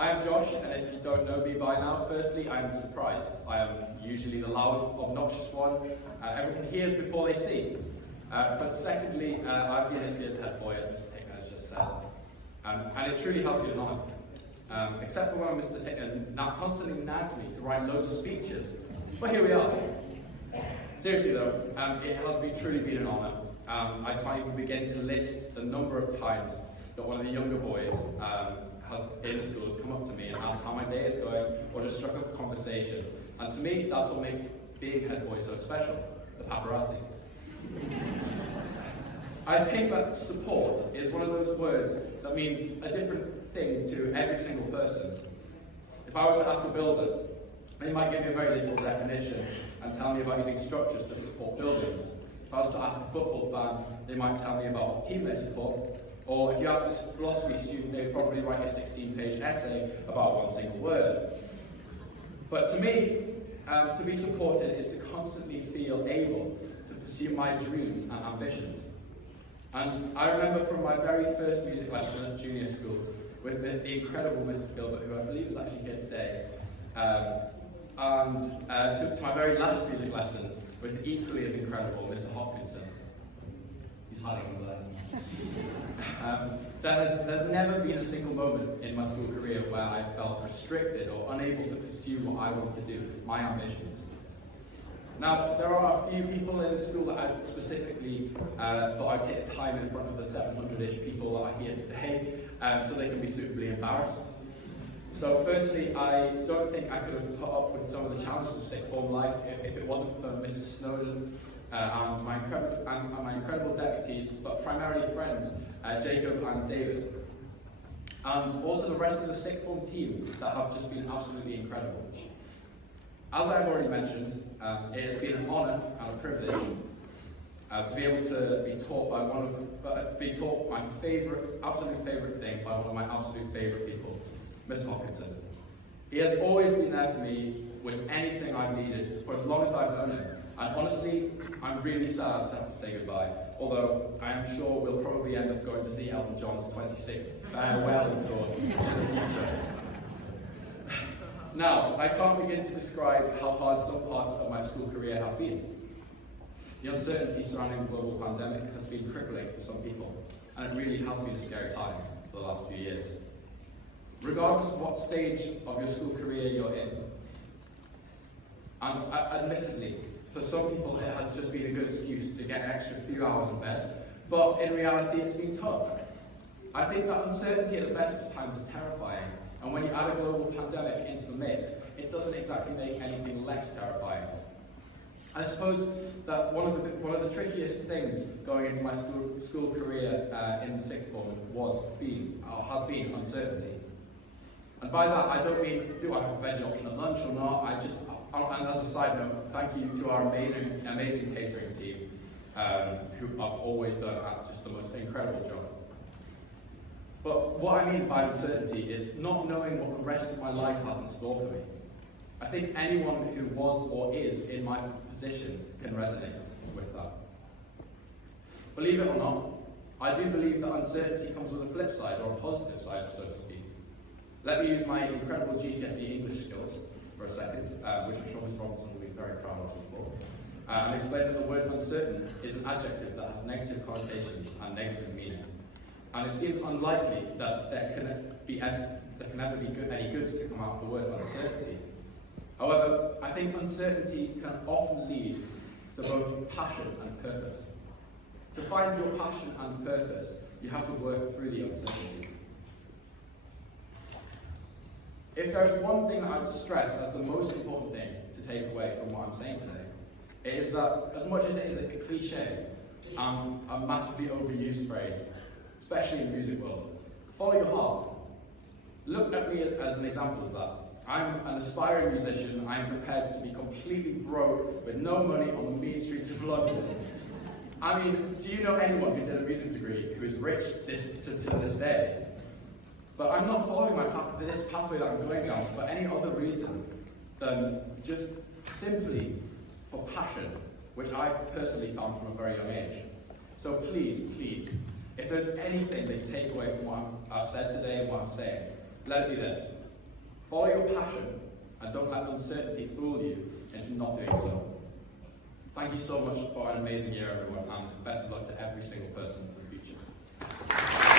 I am Josh, and if you don't know me by now, firstly, I am surprised. I am usually the loud, obnoxious one. Everyone hears before they see. But secondly, I've been this year's head boy, as Mr. Tickner has just said. And it truly has been an honour. Except for when Mr. Tickner now constantly nags me to write loads of speeches. But here we are. Seriously though, it has truly been an honour. I can't even begin to list the number of times that one of the younger boys in the school has come up to me and asked how my day is going, or just struck up a conversation. And to me, that's what makes being head boy so special, the paparazzi. I think that support is one of those words that means a different thing to every single person. If I was to ask a builder, they might give me a very little definition and tell me about using structures to support buildings. If I was to ask a football fan, they might tell me about what team they support. Or if you ask a philosophy student, they'd probably write a 16-page essay about one single word. But to me, to be supported is to constantly feel able to pursue my dreams and ambitions. And I remember from my very first music lesson at junior school with the incredible Mrs. Gilbert, who I believe is actually here today, and to my very last music lesson with equally as incredible Mr. Hopkinson. He's hiding in the lesson. There's never been a single moment in my school career where I felt restricted or unable to pursue what I wanted to do, my ambitions. Now, there are a few people in the school that I specifically thought I'd take the time in front of the 700-ish people that are here today, so they can be suitably embarrassed. So firstly, I don't think I could have put up with some of the challenges of sixth form life if it wasn't for Mrs. Snowden and my incredible deputies, but primarily friends, Jacob and David. And also the rest of the sixth form team that have just been absolutely incredible. As I've already mentioned, it has been an honour and a privilege to be able to be taught my absolute favourite thing by one of my absolute favourite people, Miss Hopkinson. He has always been there for me with anything I've needed for as long as I've known him. And honestly, I'm really sad to have to say goodbye, although I am sure we'll probably end up going to see Elton John's 26th farewell tour in the future. Now, I can't begin to describe how hard some parts of my school career have been. The uncertainty surrounding the global pandemic has been crippling for some people, and it really has been a scary time for the last few years. Regardless of what stage of your school career you're in, and admittedly, for some people it has just been a good excuse to get an extra few hours in bed, but in reality it's been tough. I think that uncertainty at the best of times is terrifying, and when you add a global pandemic into the mix, it doesn't exactly make anything less terrifying. I suppose that one of the trickiest things going into my school career in the sixth form has been uncertainty. And by that, I don't mean, do I have a veggie option at lunch or not? And as a side note, thank you to our amazing catering team, who have always done just the most incredible job. But what I mean by uncertainty is not knowing what the rest of my life has in store for me. I think anyone who was or is in my position can resonate with that. Believe it or not, I do believe that uncertainty comes with a flip side, or a positive side, so to speak. Let me use my incredible GCSE English skills for a second, which I'm sure Ms. Robinson will be very proud of me for, and explain that the word uncertain is an adjective that has negative connotations and negative meaning. And it seems unlikely that there can ever be any good to come out of the word uncertainty. However, I think uncertainty can often lead to both passion and purpose. To find your passion and purpose, you have to work through the uncertainty. If there is one thing that I would stress as the most important thing to take away from what I'm saying today, it is that as much as it is a cliche and a massively overused phrase, especially in the music world, follow your heart. Look at me as an example of that. I'm an aspiring musician. I am prepared to be completely broke with no money on the mean streets of London. I mean, do you know anyone who did a music degree who is rich to this day? But I'm not following this pathway that I'm going down for any other reason than just simply for passion, which I personally found from a very young age. So please, if there's anything that you take away from what I've said today and what I'm saying, let it be this. Follow your passion and don't let uncertainty fool you into not doing so. Thank you so much for an amazing year, everyone, and best of luck to every single person for the future.